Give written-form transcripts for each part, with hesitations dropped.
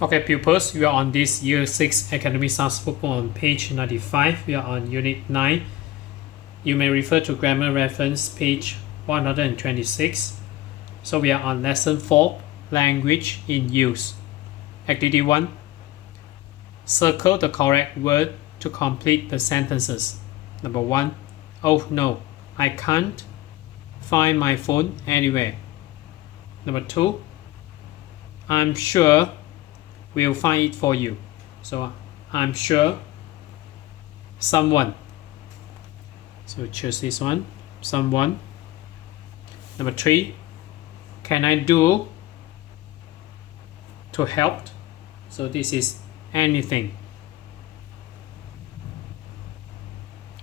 Okay, pupils, we are on this Year 6 Academy Stars Workbook on page 95. We are on Unit 9. You may refer to grammar reference page 126. So we are on Lesson 4, Language in Use. Activity 1. Circle the correct word to complete the sentences. Number 1. Oh no, I can't find my phone anywhere. Number 2. I'm sure we'll find it for you. So I'm sure someone. So choose this one, someone. Number 3. Can I do to help? So this is anything.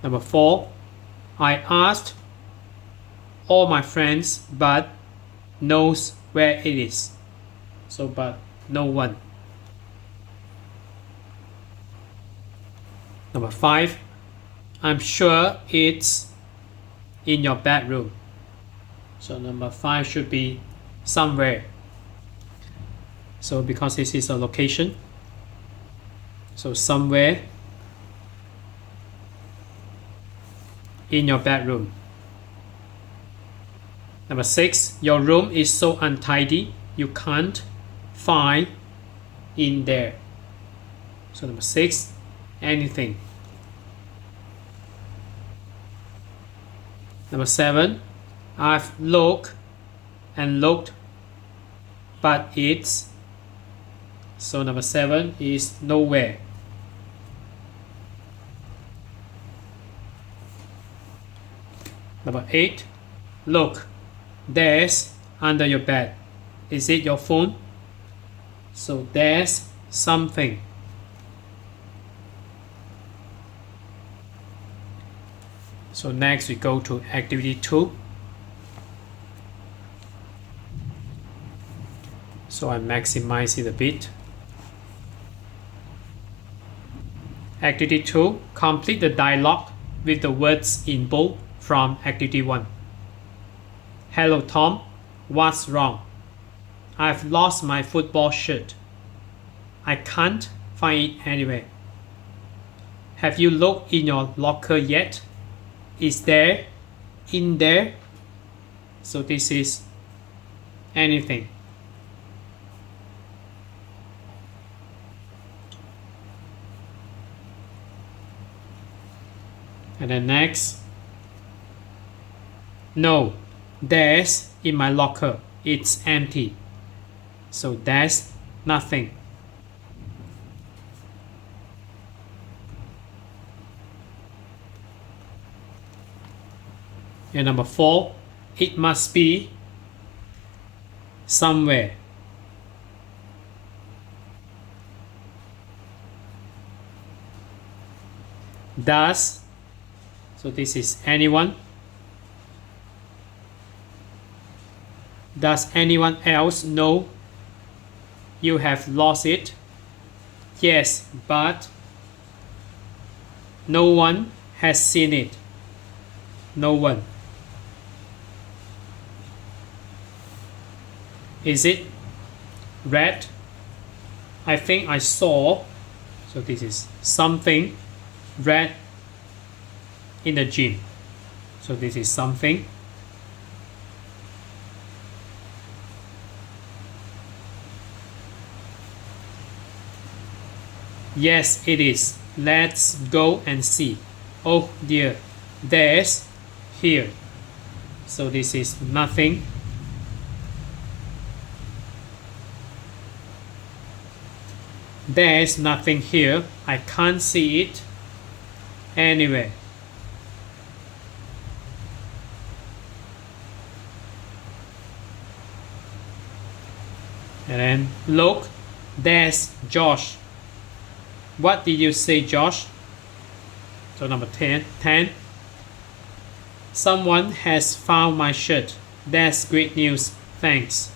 Number 4. I asked all my friends but knows where it is. So but no one. Number 5. I'm sure it's in your bedroom. So number 5 should be somewhere. So because this is a location, so somewhere in your bedroom. Number 6. Your room is so untidy you can't find in there. So number 6. Anything. Number 7. I've looked and looked but it's. So number 7 is nowhere. Number 8. Look, there's under your bed. Is it your phone? So there's something. So next we go to activity 2. So I maximize it a bit. Activity 2. Complete the dialogue with the words in bold from activity 1. Hello Tom, what's wrong? I've lost my football shirt. I can't find it anywhere. Have you looked in your locker yet? Is there in there? So this is anything. And then next. No, there's in my locker. It's empty. So there's nothing. And number 4. It must be somewhere. Does. So this is anyone. Does anyone else know you have lost it? Yes, but no one has seen it. No one. Is it red? I think I saw. So this is something red in the gym. So this is something. Yes, it is. Let's go and see. Oh dear, there's here. So this is nothing. There's nothing here. I can't see it anywhere. And then look, there's Josh. What did you say, Josh? So number 10. Someone has found my shirt. That's great news. Thanks.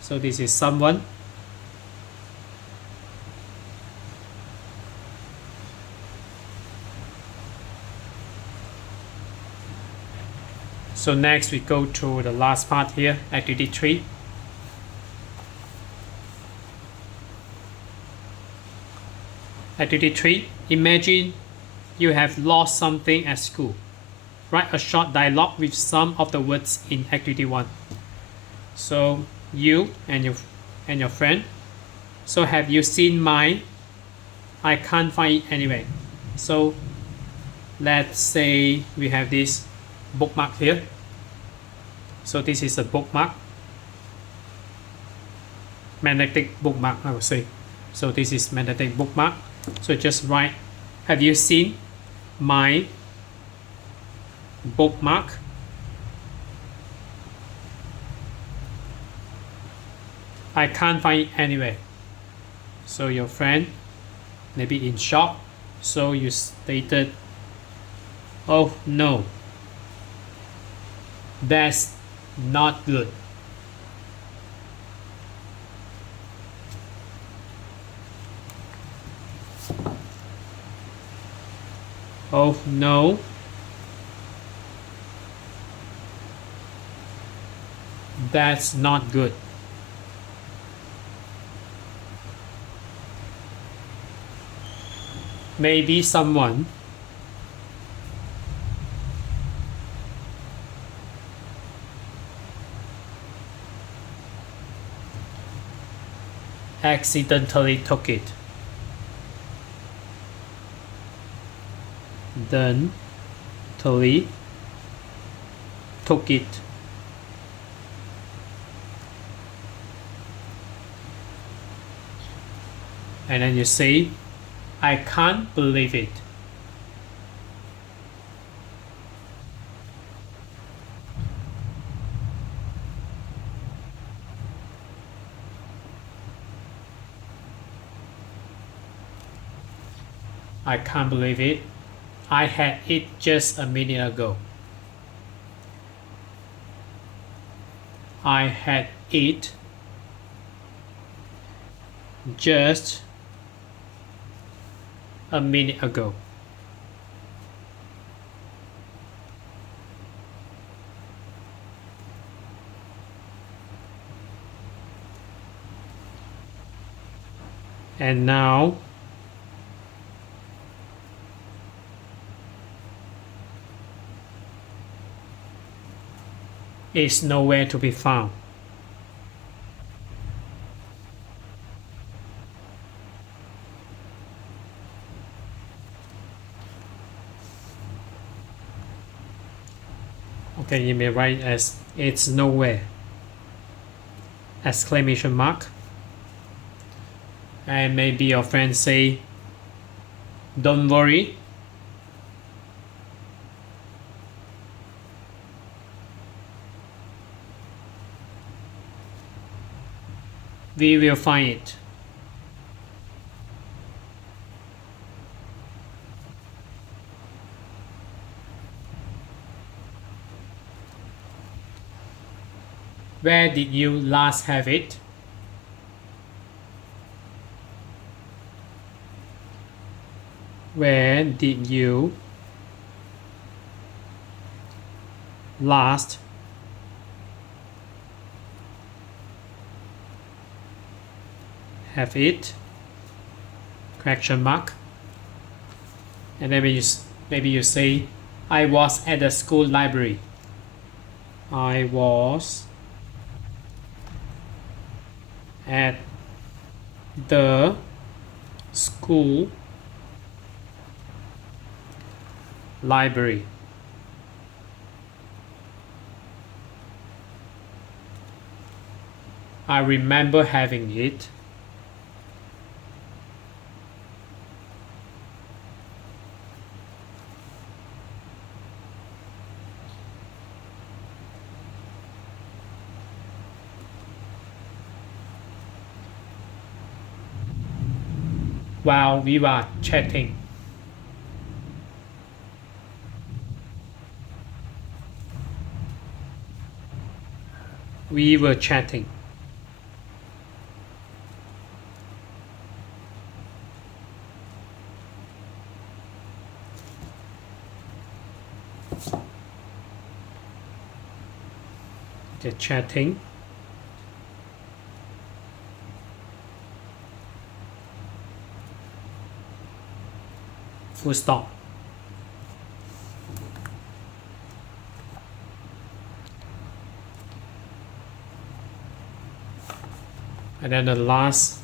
So this is someone. So next we go to the last part here, activity 3. Activity 3. Imagine you have lost something at school. Write a short dialogue with some of the words in Activity 1. So you and your friend. So have you seen my? I can't find it anyway. So let's say we have this bookmark here. So this is a bookmark. Magnetic bookmark, I would say. So this is magnetic bookmark. So just write, have you seen my bookmark? I can't find it anywhere. So your friend maybe in shock. So you stated, oh no, that's not good. Oh no, that's not good. Maybe someone accidentally took it. Then totally took it. And then you say, I can't believe it. I can't believe it. I had it just a minute ago. I had it just a minute ago. And now it's nowhere to be found. Okay, you may write as it's nowhere, exclamation mark. And maybe your friend say, don't worry, we will find it. Where did you last have it? Where did you last have it? Question mark. And then maybe you say, I was at the school library. I was at the school library. I remember having it. While we were chatting. We were chatting. The chatting. full stop. And then the last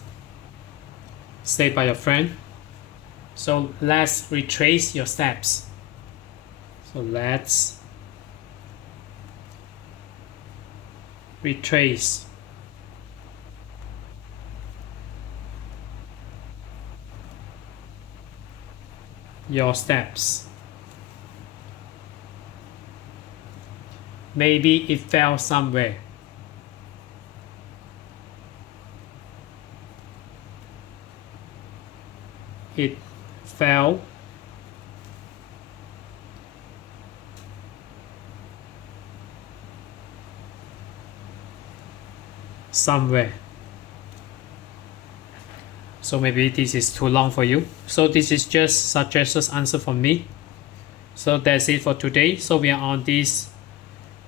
state by your friend. So let's retrace your steps. So let's retrace your steps. Maybe it fell somewhere. It fell somewhere. So maybe this is too long for you. So this is just suggested answer from me. So that's it for today. So we are on this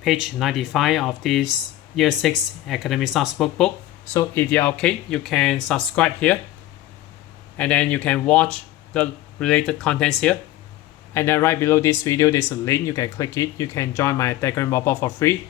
page 95 of this Year 6 Academy Stars Workbook. So if you're okay, you can subscribe here. And then you can watch the related contents here. And then right below this video, there's a link. You can click it. You can join my Telegram bot for free.